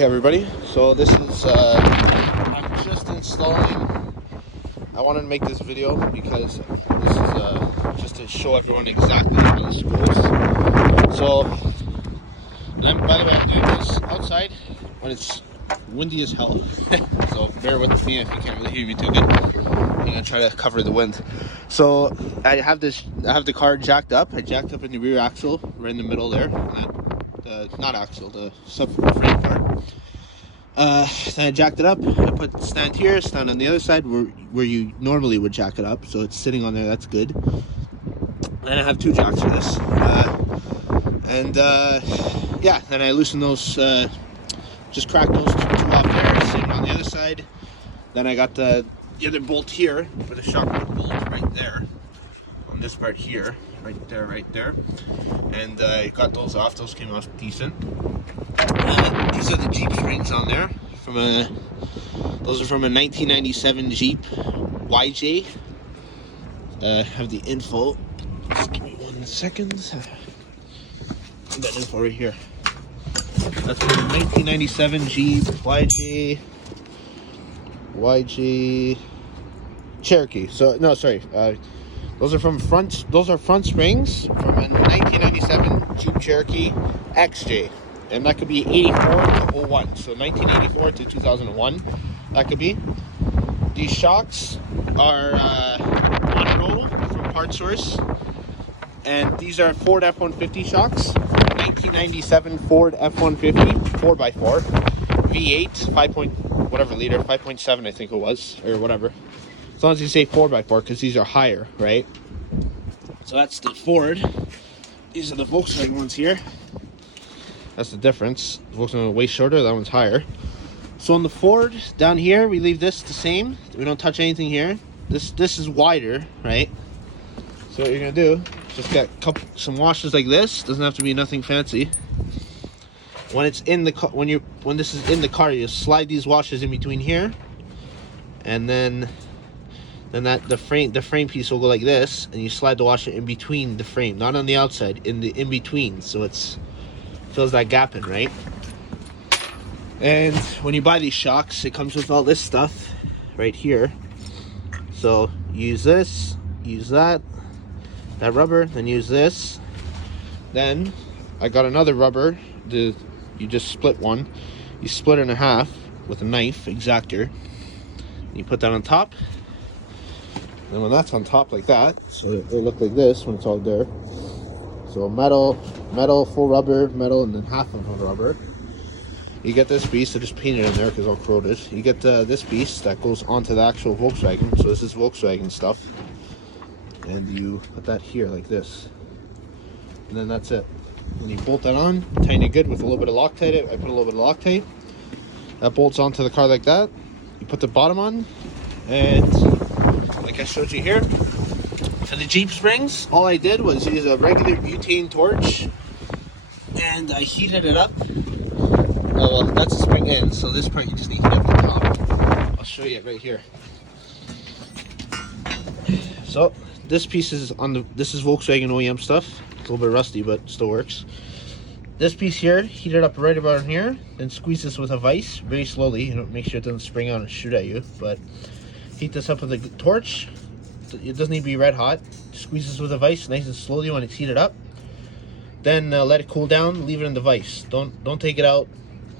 Hey everybody, so this is, I'm just installing, I wanted to make this video because this is just to show everyone exactly how this goes. So, by the way, I'm doing this outside when it's windy as hell, so bear with me if you can't really hear me too good. I'm going to try to cover the wind. So, I have the car jacked up. I jacked up in the rear axle, right in the middle there, not axle, the subframe part. Then I jacked it up. I put stand here, stand on the other side where you normally would jack it up, so it's sitting on there. That's good. And I have two jacks for this. Yeah, then I loosen those. Just crack those two off there, sitting on the other side. Then I got the other bolt here with a shock bolt right there on this part here, right there. And I got those off. Those came off decent. These are the Jeep springs on there. Those are from a 1997 Jeep YJ. Have the info. Just give me 1 second. That info right here. That's from a 1997 Jeep YJ Cherokee. So no, sorry. Those are front springs from a 1997 Jeep Cherokee XJ. And that could be 84 to 01. So 1984 to 2001, that could be. These shocks are on roll from Part Source. And these are Ford F-150 shocks. 1997 Ford F-150 4x4. V8, 5.7 I think it was, or whatever. As long as you say 4x4, because these are higher, right? So that's the Ford. These are the Volkswagen ones here. That's the difference. The Volkswagen is way shorter, that one's higher. So on the Ford, down here, we leave this the same. We don't touch anything here. This is wider, right? So what you're gonna do, just get some washes like this. Doesn't have to be nothing fancy. When it's in the car, when this is in the car, you slide these washers in between here, and then the frame piece will go like this, and you slide the washer in between the frame, not on the outside, in between, so it's fills that gap in, right? And when you buy these shocks, it comes with all this stuff right here. So use this, use that rubber, then use this. Then I got another rubber. You just split one. You split it in half with a knife, X-Acto. You put that on top. And when that's on top like that, so it'll look like this when it's all there. So metal, full rubber, metal, and then half of a rubber. You get this piece, I just painted in there because it's all corroded. You get this piece that goes onto the actual Volkswagen. So this is Volkswagen stuff. And you put that here like this. And then that's it. When you bolt that on, tighten it good with a little bit of Loctite. I put a little bit of Loctite. That bolts onto the car like that. You put the bottom on, and like I showed you here, for the Jeep springs, all I did was use a regular butane torch, and I heated it up. Well, that's the spring end, so this part you just need to heat up the top. I'll show you it right here. So this piece is this is Volkswagen OEM stuff. It's a little bit rusty, but still works. This piece here, heat it up right about in here, then squeeze this with a vise very slowly. You know, make sure it doesn't spring out and shoot at you, but heat this up with a torch. It doesn't need to be red hot. Squeeze this with a vise nice and slowly when it's heated up. Then let it cool down. Leave it in the vise. Don't take it out.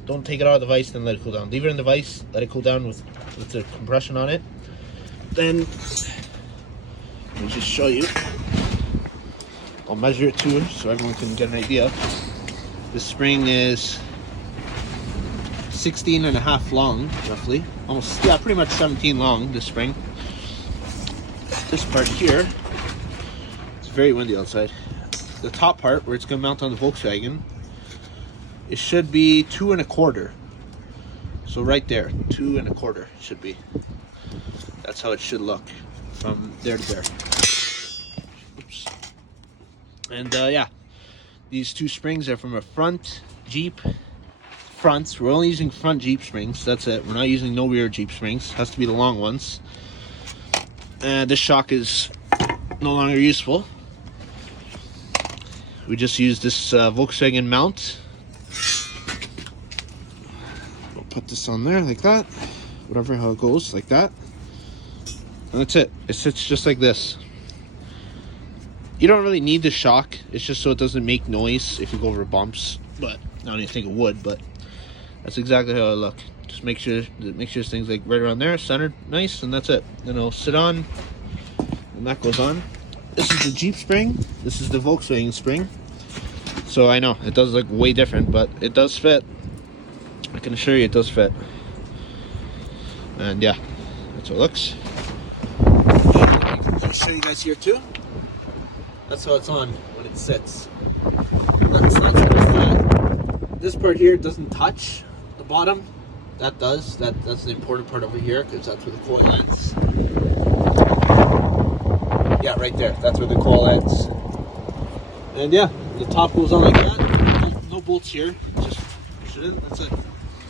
Don't take it out of the vise. Then let it cool down. Leave it in the vise. Let it cool down with the compression on it. Then let me just show you. I'll measure it too, so everyone can get an idea. This spring is 16.5 long, roughly. Almost, yeah, pretty much 17 long. This spring. This part here, it's very windy outside. The top part where it's going to mount on the Volkswagen, it should be 2 1/4. So right there, 2 1/4 should be. That's how it should look from there to there. Oops. And yeah, these two springs are from a front Jeep fronts. We're only using front Jeep springs. That's it. We're not using no rear Jeep springs. It has to be the long ones. And this shock is no longer useful. We just use this Volkswagen mount. put this on there like that, whatever, how it goes, like that, and that's it. It sits just like this. You don't really need the shock, it's just so it doesn't make noise if you go over bumps, but I don't even think it would, but that's exactly how it look. Just make sure this thing's like right around there, centered nice, and that's it. Then it'll sit on, and that goes on. This is the Jeep spring, this is the Volkswagen spring. So I know it does look way different, but it does fit. I can assure you it does fit. And yeah, that's how it looks. Let me show you guys here too. That's how it's on when it sits. It's not supposed to. This part here doesn't touch the bottom. That does. That's the important part over here, because that's where the coil ends. Yeah, right there. That's where the coil ends. And yeah, the top goes on like that. No bolts here. Just push it in. That's it.